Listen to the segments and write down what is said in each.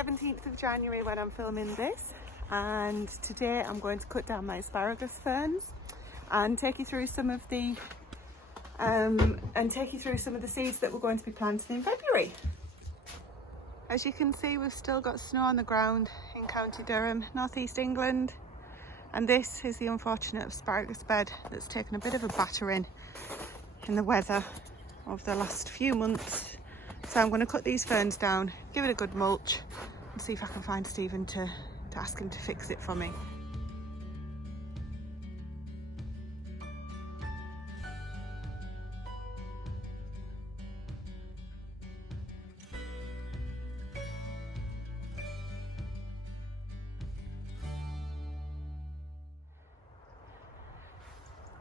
17th of January when I'm filming this, and today I'm going to cut down my asparagus ferns and take you through some of the seeds that we're going to be planting in February. As you can see, we've still got snow on the ground in County Durham, northeast England, and this is the unfortunate asparagus bed that's taken a bit of a battering in the weather over the last few months. So I'm going to cut these ferns down, give it a good mulch, and see if I can find Stephen to ask him to fix it for me.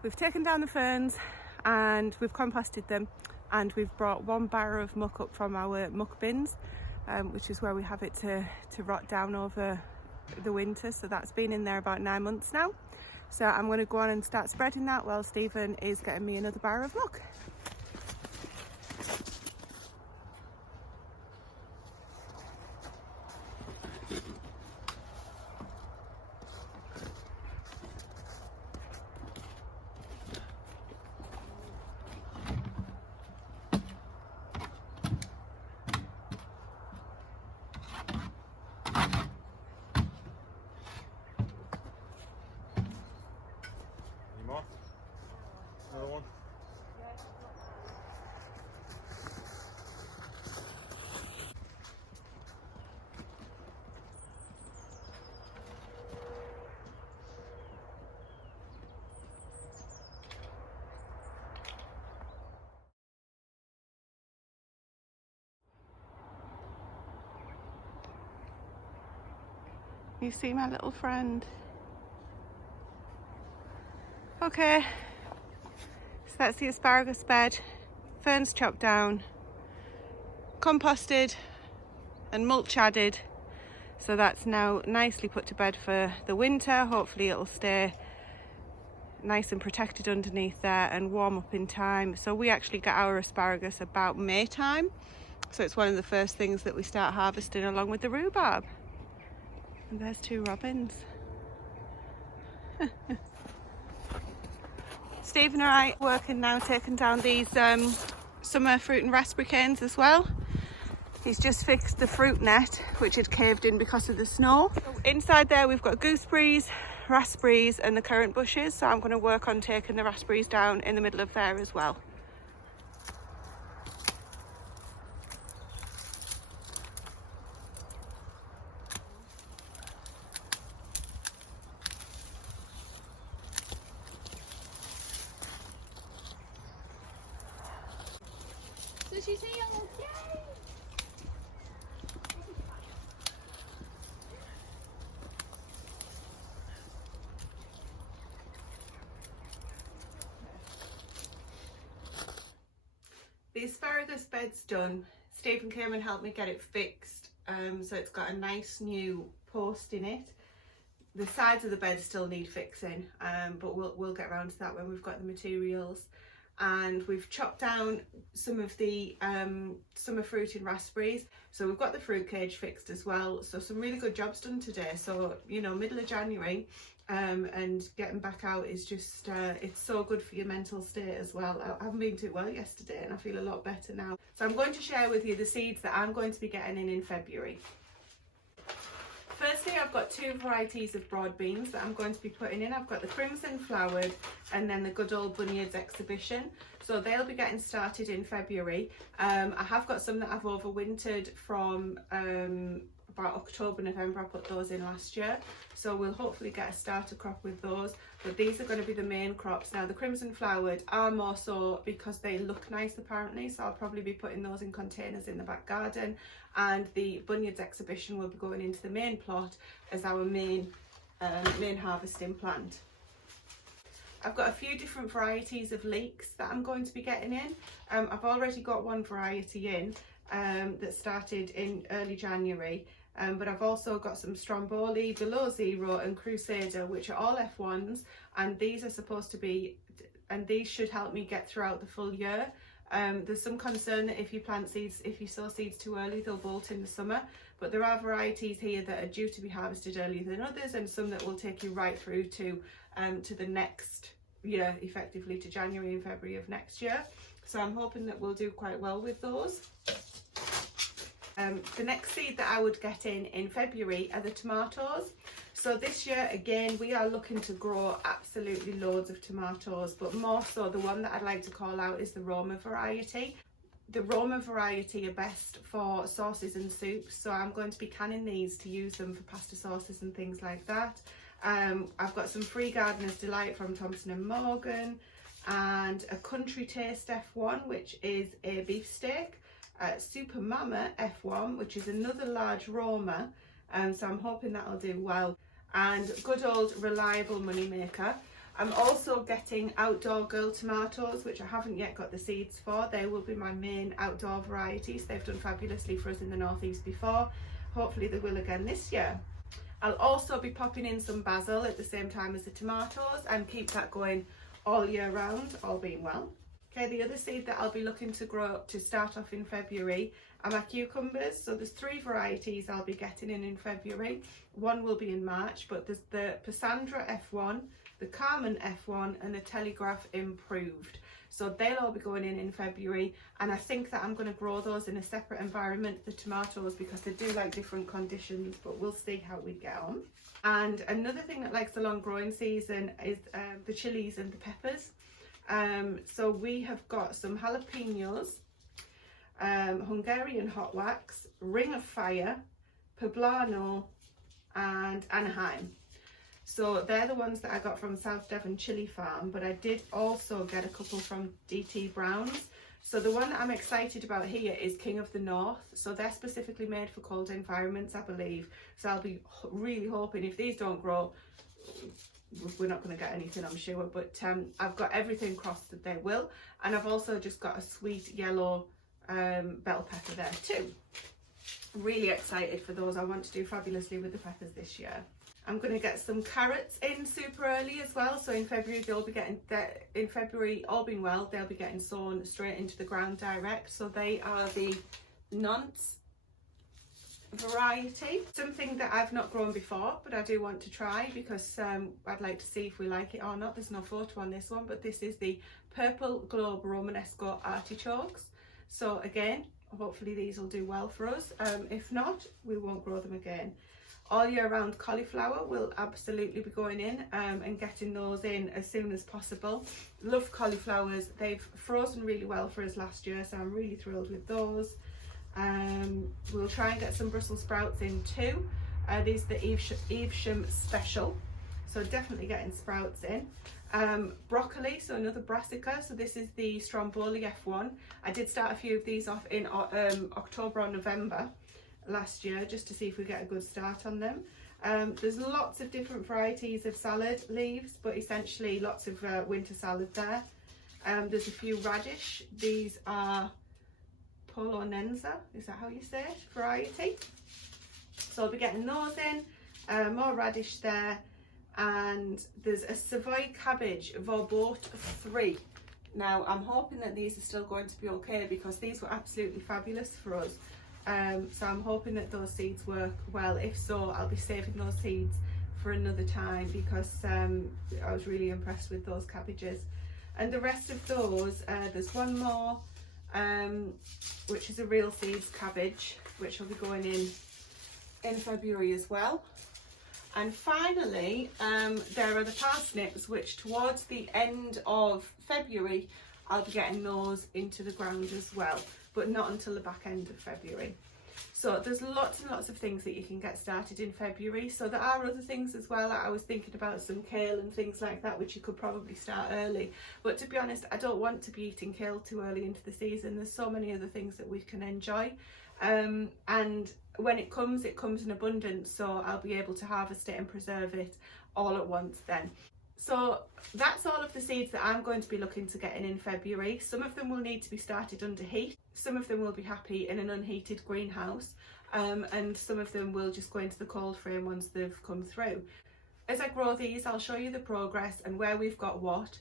We've taken down the ferns and we've composted them, and we've brought 1 barrow of muck up from our muck bins, which is where we have it to rot down over the winter. So that's been in there about 9 months now. So I'm going to go on and start spreading that while Stephen is getting me another barrow of muck. Another one? You see my little friend? Okay, so that's the asparagus bed, ferns chopped down, composted and mulch added. So that's now nicely put to bed for the winter. Hopefully it'll stay nice and protected underneath there and warm up in time. So we actually get our asparagus about May time. So it's one of the first things that we start harvesting along with the rhubarb. And there's 2 robins. Steve and I are working now, taking down these summer fruit and raspberry canes as well. He's just fixed the fruit net, which had caved in because of the snow. Inside there we've got gooseberries, raspberries and the currant bushes, so I'm going to work on taking the raspberries down in the middle of there as well. So she's here. Yay! The asparagus bed's done. Stephen came and helped me get it fixed, so it's got a nice new post in it. The sides of the bed still need fixing, but we'll get around to that when we've got the materials. And we've chopped down some of the summer fruit and raspberries, so we've got the fruit cage fixed as well. So some really good jobs done today. So, you know, middle of January, and getting back out is just it's so good for your mental state as well. I haven't been too well yesterday and I feel a lot better now. So I'm going to share with you the seeds that I'm going to be getting in February. Firstly, I've got 2 varieties of broad beans that I'm going to be putting in. I've got the crimson flowered and then the good old Bunyard's exhibition. So they'll be getting started in February. I have got some that I've overwintered from about October, November. I put those in last year. So we'll hopefully get a starter crop with those. But these are going to be the main crops. Now the crimson flowered are more so because they look nice apparently. So I'll probably be putting those in containers in the back garden. And the Bunyard's exhibition will be going into the main plot as our main harvesting plant. I've got a few different varieties of leeks that I'm going to be getting in. I've already got one variety in that started in early January, but I've also got some Stromboli, Below Zero and Crusader, which are all F1s, and these are supposed to be, and these should help me get throughout the full year. There's some concern that if you sow seeds too early, they'll bolt in the summer, but there are varieties here that are due to be harvested earlier than others, and some that will take you right through to the next year, effectively to January and February of next year. So I'm hoping that we'll do quite well with those. The next seed that I would get in February are the tomatoes. So this year, again, we are looking to grow absolutely loads of tomatoes, but more so the one that I'd like to call out is the Roma variety. The Roma variety are best for sauces and soups, so I'm going to be canning these to use them for pasta sauces and things like that. I've got some Free Gardener's Delight from Thompson & Morgan, and a Country Taste F1, which is a beefsteak. Super Mama F1, which is another large Roma, so I'm hoping that'll do well. And good old reliable moneymaker. I'm also getting Outdoor Girl tomatoes, which I haven't yet got the seeds for. They will be my main outdoor varieties. They've done fabulously for us in the northeast before. Hopefully they will again this year. I'll also be popping in some basil at the same time as the tomatoes and keep that going all year round, all being well. Okay, the other seed that I'll be looking to grow to start off in February are my cucumbers. So there's 3 varieties I'll be getting in February. One will be in March, but there's the Pissandra F1, the Carmen F1 and the Telegraph Improved. So they'll all be going in February, and I think that I'm going to grow those in a separate environment, the tomatoes, because they do like different conditions, but we'll see how we get on. And another thing that likes a long growing season is the chilies and the peppers. So we have got some jalapenos, Hungarian hot wax, Ring of Fire, Poblano and Anaheim. So they're the ones that I got from South Devon Chili Farm, but I did also get a couple from DT Brown's. So the one that I'm excited about here is King of the North. So they're specifically made for cold environments, I believe. So I'll be really hoping if these don't grow, we're not going to get anything, I'm sure, but I've got everything crossed that they will. And I've also just got a sweet yellow bell pepper there too. Really excited for those. I want to do fabulously with the peppers this year. I'm going to get some carrots in super early as well. So in February they'll be getting, in February, all being well, they'll be getting sown straight into the ground direct. So they are the Nonce variety, something that I've not grown before, but I do want to try because I'd like to see if we like it or not. There's no photo on this one, but this is the Purple Globe Romanesco artichokes. So again, hopefully these will do well for us. If not, we won't grow them again. All year round cauliflower will absolutely be going in and getting those in as soon as possible. Love cauliflowers. They've frozen really well for us last year, so I'm really thrilled with those. We'll try and get some Brussels sprouts in too. These are the Evesham Special, so definitely getting sprouts in. Broccoli, so another brassica. So this is the Stromboli F1. I did start a few of these off in October or November last year just to see if we get a good start on them. There's lots of different varieties of salad leaves, but essentially lots of winter salad there. There's a few radish. These are Polonenza, is that how you say it, variety? So I'll be getting those in. More radish there, and there's a Savoy cabbage Vorbote 3. Now I'm hoping that these are still going to be okay because these were absolutely fabulous for us. So I'm hoping that those seeds work well. If so, I'll be saving those seeds for another time because I was really impressed with those cabbages. And the rest of those, there's one more, which is a real seeds cabbage, which will be going in February as well. And finally, there are the parsnips, which towards the end of February, I'll be getting those into the ground as well, but not until the back end of February. So there's lots and lots of things that you can get started in February. So there are other things as well. I was thinking about some kale and things like that, which you could probably start early. But to be honest, I don't want to be eating kale too early into the season. There's so many other things that we can enjoy. And when it comes in abundance. So I'll be able to harvest it and preserve it all at once then. So that's all of the seeds that I'm going to be looking to get in February. Some of them will need to be started under heat. Some of them will be happy in an unheated greenhouse. And some of them will just go into the cold frame once they've come through. As I grow these, I'll show you the progress and where we've got what.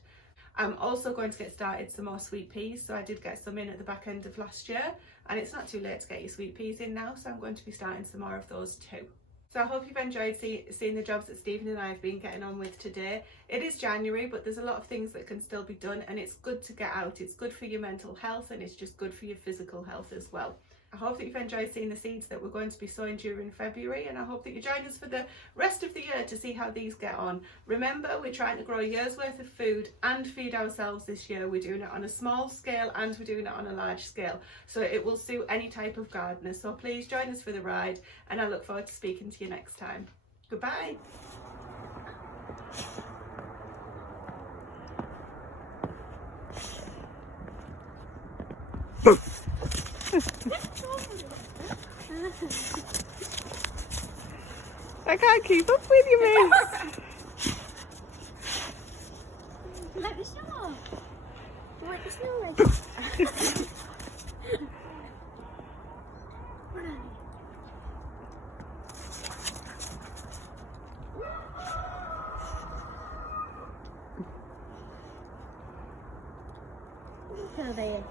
I'm also going to get started some more sweet peas, so I did get some in at the back end of last year, and it's not too late to get your sweet peas in now, so I'm going to be starting some more of those too. So I hope you've enjoyed seeing the jobs that Stephen and I have been getting on with today. It is January, but there's a lot of things that can still be done, and it's good to get out. It's good for your mental health, and it's just good for your physical health as well. I hope that you've enjoyed seeing the seeds that we're going to be sowing during February, and I hope that you join us for the rest of the year to see how these get on. Remember, we're trying to grow a year's worth of food and feed ourselves this year. We're doing it on a small scale and we're doing it on a large scale, so it will suit any type of gardener. So please join us for the ride, and I look forward to speaking to you next time. Goodbye. I can't keep up with you, miss. Like the snow. Like the snow like Look how they is.